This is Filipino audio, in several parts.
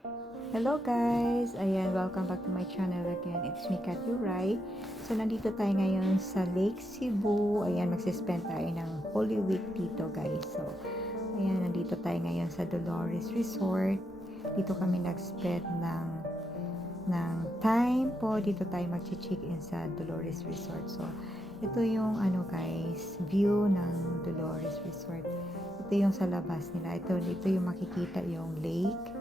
Hello guys! Ayan, welcome back to my channel again. It's me, Kat Yuray. So, nandito tayo ngayon sa Lake Cebu. Ayan, magsispend tayo ng Holy Week dito guys. So, ayan, nandito tayo ngayon sa Dolores Resort. Dito kami nag-spend ng time po. Dito tayo mag-check-in sa Dolores Resort. So, ito yung guys, view ng Dolores Resort. Ito yung sa labas nila. Ito yung makikita yung lake.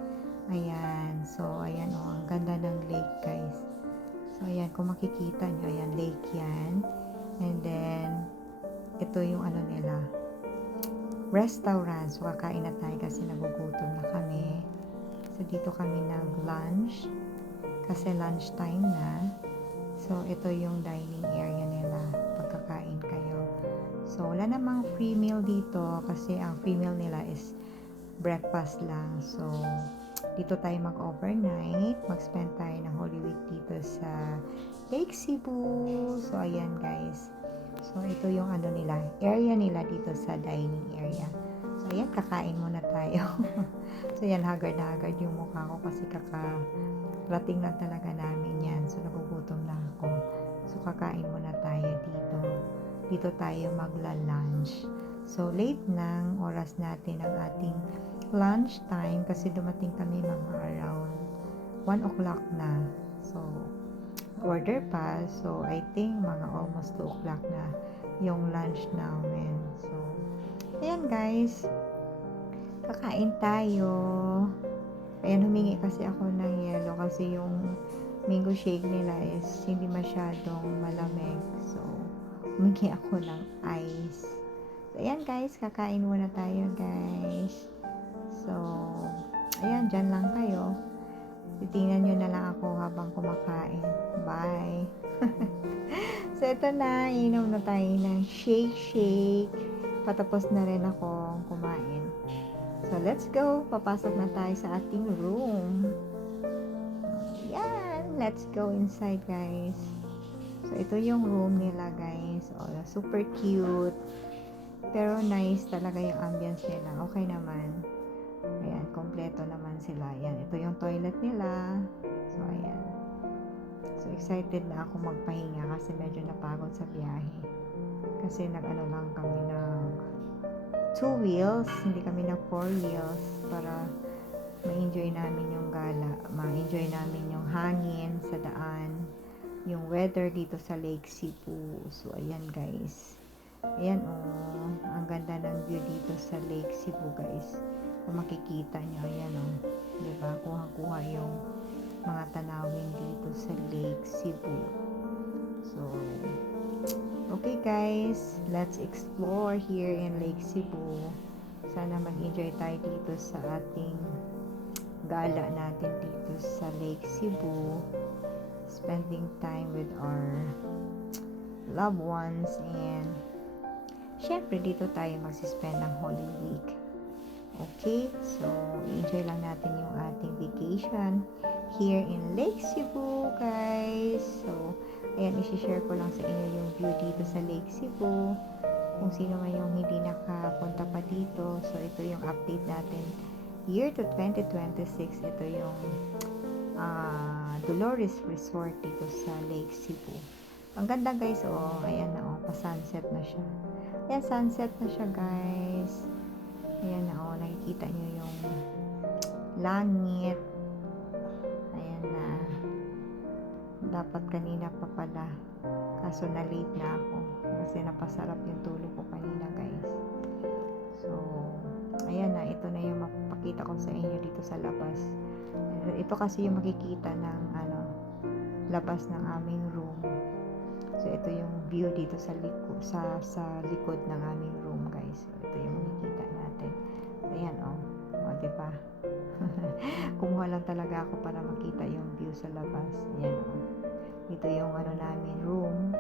Ayan. So, ayan ang ganda ng lake, guys. So, ayan, kung makikita nyo, ayan, lake yan. And then, ito yung nila, restaurant. So, kakain na tayo kasi nagugutom na kami. So, dito kami nag-lunch. Kasi lunch time na. So, ito yung dining area nila. Pagkakain kayo. So, wala namang free meal dito kasi ang free meal nila is breakfast lang. So, dito tayo mag-overnight. Mag-spend tayo ng Holy Week dito sa Lake Cebu. So, ayan guys. So, ito yung nila, area nila dito sa dining area. So, ayan, kakain muna tayo. So, ayan, haggard na haggard yung mukha ko kasi kakarating lang talaga namin yan. So, nagugutom na ako. So, kakain muna tayo dito. Dito tayo magla-lunch. So, late nang oras natin ang ating lunch time kasi dumating kami mga around 1 o'clock na. So, order pa. So, I think mga almost 2 o'clock na yung lunch namin. So, ayan guys. Kakain tayo. Ayan, humingi kasi ako ng yelo kasi yung mango shake nila is hindi masyadong malamig. So, humingi ako ng ice. So, ayan guys. Kakain muna tayo guys. So, ayan, dyan lang kayo. Titingnan nyo na lang ako habang kumakain. Bye! So, ito na. Inom na tayo ng shake. Patapos na rin akong kumain. So, let's go. Papasok na tayo sa ating room. Yan! Let's go inside, guys. So, ito yung room nila, guys. Oh, super cute. Pero nice talaga yung ambience nila. Okay naman. Ayan, kompleto naman sila. Ayan, ito yung toilet nila. So, ayan. So, excited na ako magpahinga kasi medyo napagod sa biyahe. Kasi nag-ano lang kami ng 2 wheels, hindi kami na 4 wheels para ma-enjoy namin yung gala. Ma-enjoy namin yung hangin sa daan. Yung weather dito sa Lake Cebu. So, ayan guys. Ayan oh, ang ganda ng view dito sa Lake Cebu guys. Kung makikita nyo, ayan o, diba, kuha-kuha yung mga tanawin dito sa Lake Cebu. So, okay guys, let's explore here in Lake Cebu. Sana mag-enjoy tayo dito sa ating gala natin dito sa Lake Cebu. Spending time with our loved ones and syempre dito tayo magsispend ng Holy Week. Okay, so enjoy lang natin yung ating vacation here in Lake Cebu, guys. So, ayan, isi-share ko lang sa inyo yung view dito sa Lake Cebu. Kung sino man yung hindi nakapunta pa dito. So, ito yung update natin. Year to 2026, ito yung Dolores Resort dito sa Lake Cebu. Ang ganda guys, oh, ayan na, oh, pa-sunset na siya. Ayan, sunset na siya, guys. Ayan na, oh, nakikita nyo yung langit. Ayan na. Dapat kanina pa pala. Kaso na late na ako. Kasi napasarap yung tulog ko kanina, guys. So, ayan na. Ito na yung mapapakita ko sa inyo dito sa labas. Ito kasi yung makikita ng labas ng aming room. So, ito yung view dito sa likod, sa likod ng aming room, guys. So, ito yung makikita natin. Ayan, oh. O, diba? Kumuha lang talaga ako para makita yung view sa labas. Ayan, oh. Ito yung namin room.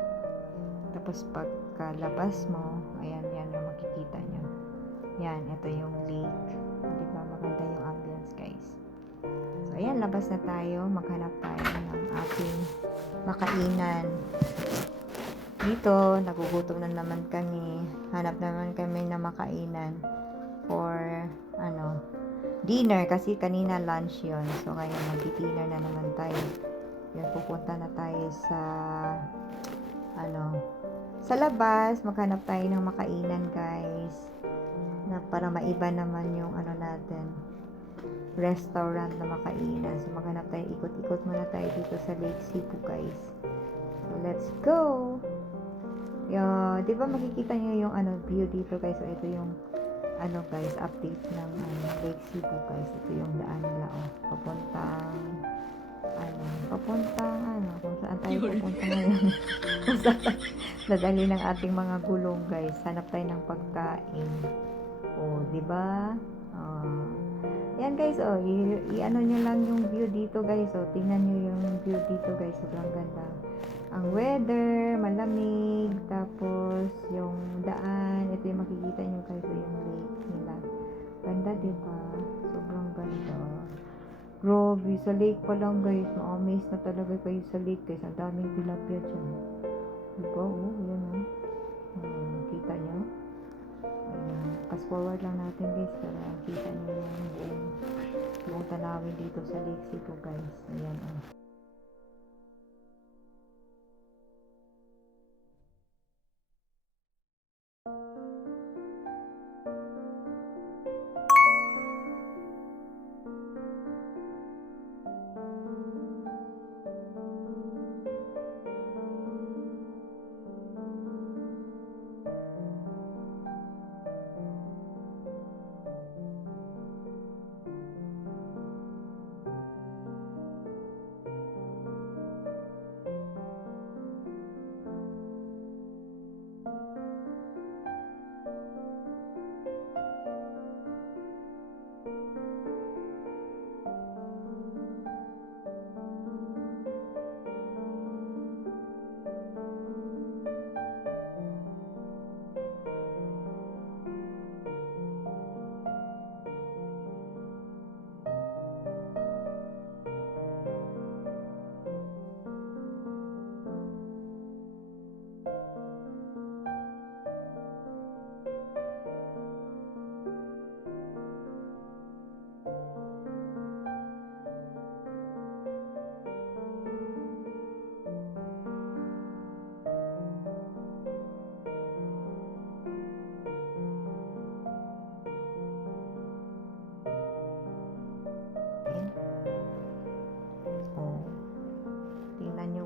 Tapos, pagkalabas mo, ayan, yan yung makikita nyo. Yan, ito yung lake. O, diba? Maganda yung ambience, guys. So, ayan, labas na tayo. Maghanap tayo ng ating makainan. Dito, nagugutom na naman kami. Hanap naman kami na makainan for dinner kasi kanina lunch yon. So ngayon magdi-dinner na naman tayo. Yan, pupunta na tayo sa sa labas, maghanap tayo ng makainan, guys. Na para maiba naman yung natin, restaurant na makainan. So maghanap tayo, ikot-ikot muna tayo dito sa Lake Cebu, guys. So let's go. Di ba makikita niyo yung view dito, guys. So ito yung guys, update ng Lake Cebu, guys. Ito yung daan nila, papuntang kung saan tayo pupunta ngayon. Kung saan dadali ng ating mga gulong, guys. Hanap tayo ng pagkain. Di ba? Yan, guys, i-ano nyo lang yung view dito, guys. Tingnan nyo yung view dito, guys. Sobrang ganda. Ang weather, malamig, tapos yung daan, ito yung makikita nyo, guys, yung lake nila. Ganda, diba? Sobrang ganda. Grabe, sa lake pa lang, guys. Ma-amaze na talaga kayo sa lake, guys. Ang daming tilapia dyan. Diba? Yan, kita nyo? Ayan. Fast forward lang natin, guys, para kita nyo yung buong tanawin dito sa Lake Cebu, guys. Ayan,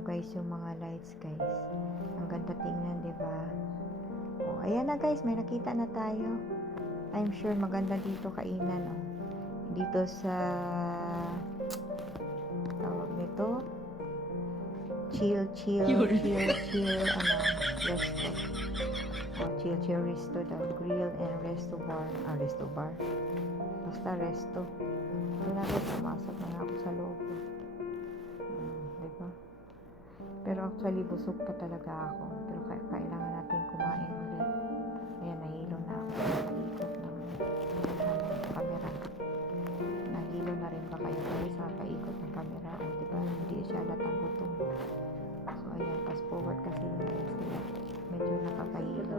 guys, yung mga lights, guys. Ang ganda tingnan, diba? Ayan na, guys, may nakita na tayo. I'm sure maganda dito kainan, dito sa tawag nito, chill resto daw, grill and resto bar, basta resto. Doon na, guys, pumasok na ako sa loob. Diba? Pero actually, busog pa talaga ako. Pero kailangan natin kumain ulit. Ayan, nahilo na ako. Nakaikot ng camera. Nahilo na rin ba kayo? Kasi sa kaikot ng camera, diba? Hindi siya latang gutom. So, ayan, fast forward kasi yung guys nila. Medyo nakakahilo.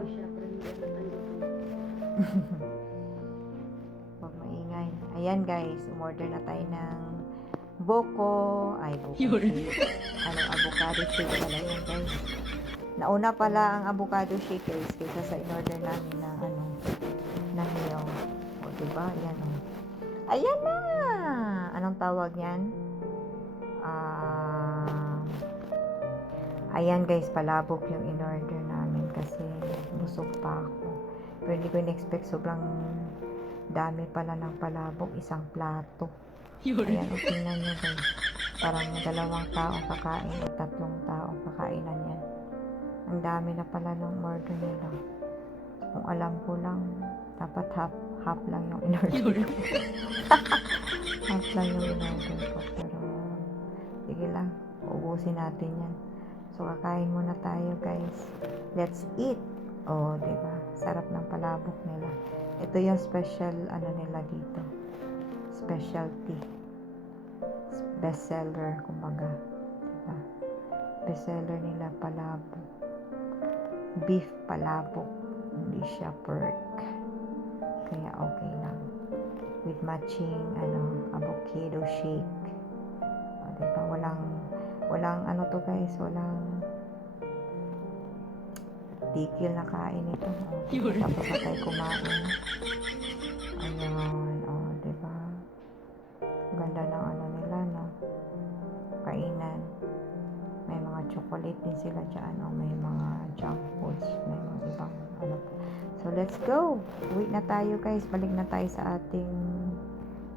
Huwag maingay. Ayan, guys, umorder na tayo ng avocado shake pala yun, guys. Nauna pala ang avocado shake, guys, kaysa sa in-order namin na na hiyaw. Diba? Ayan, ayan na! Anong tawag yan? Ayan, guys, palabok yung in-order namin kasi busog pa ako. Pero hindi ko in-expect, sobrang dami pala ng palabok, isang plato. Ayan, tingnan nyo, guys. Parang 2 taong kakain o 3 taong kakainan yan. Ang dami na pala ng order nila. Kung alam ko lang, dapat half lang yung in-order ko. Half lang yung in-order ko. Pero, sige lang. Uubusin natin yan. So, kakain muna tayo, guys. Let's eat. Diba? Sarap ng palabok nila. Ito yung special, nila dito. Specialty. Bestseller, kumbaga. Diba? Bestseller nila, palabok. Beef palabok. Hindi siya pork. Kaya okay lang. with matching avocado shake. O, diba? Walang ano to guys, walang tigil na kain ito. O, diba? Tapos na tayo kumain. Ayan, o, diba? Ganda ng ano nila, no? Kainan. May mga chocolate din sila dyan, o may mga junk foods, may mga ibang ano. So, let's go! Wait na tayo guys, balik na tayo sa ating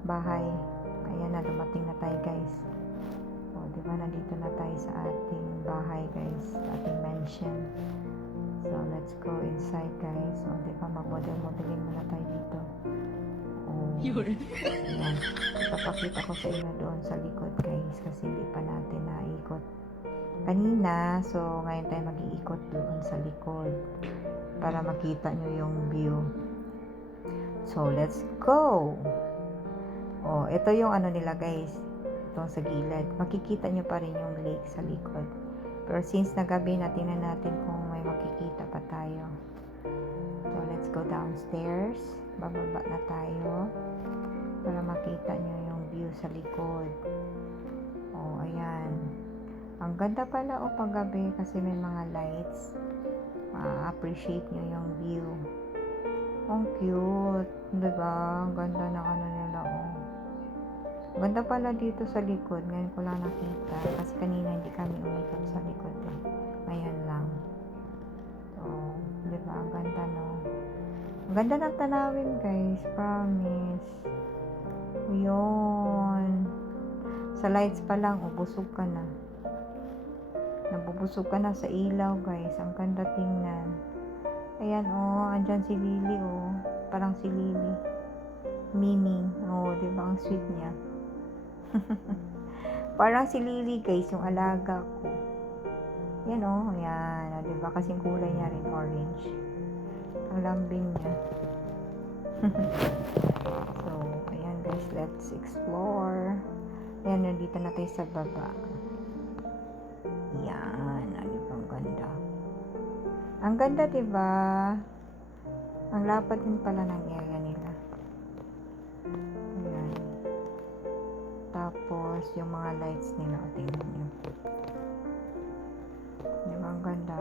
bahay. Ayan na, dumating na tayo guys. O, diba, nandito na tayo sa ating bahay guys, sa ating mansion. So, let's go inside guys. O, diba, mag-model-modelin muna tayo dito. O, ayan. Ipapakita ko sa inyo doon sa likod guys, kasi hindi pa natin naikot kanina. So, ngayon tayo mag-iikot doon sa likod para makita nyo yung view. So, let's go! Oh, ito yung ano nila guys. Itong sa gilid. Makikita nyo pa rin yung lake sa likod. Pero since nagabi na, tingnan natin kung may makikita pa tayo. So, let's go downstairs. Bababa na tayo para makita nyo yung view sa likod. Oh, ayan. Ang ganda pala paggabi kasi may mga lights. Ma-appreciate nyo yung view. Ang cute. Diba? Ang ganda ng ano nila, oh. Ganda pala dito sa likod. Ngayon ko lang nakita. Kasi kanina hindi kami umikot sa likod, eh. Ngayon lang. So, diba? Ang ganda, no? Ang ganda ng tanawin, guys. Promise. Yun. Sa lights pa lang, busog ka na. Nabubusog ka na sa ilaw, guys. Ang ganda tingnan. Ayan, oh. Andyan si Lily, oh. Parang si Lily. Mimi. Oh, diba? Ang sweet niya. Parang si Lily, guys. Yung alaga ko. Yan, oh. Ayan. Oh, diba? Kasing kulay niya rin orange. Ang lambing niya. So, ayan, guys. Let's explore. Ayan, nandito na tayo sa baba. Yan, ano bang ganda. Ang ganda, diba? Ang lapad din pala ng area nila. Ayan. Tapos, yung mga lights nila, tingnan nyo. Diba, ang ganda.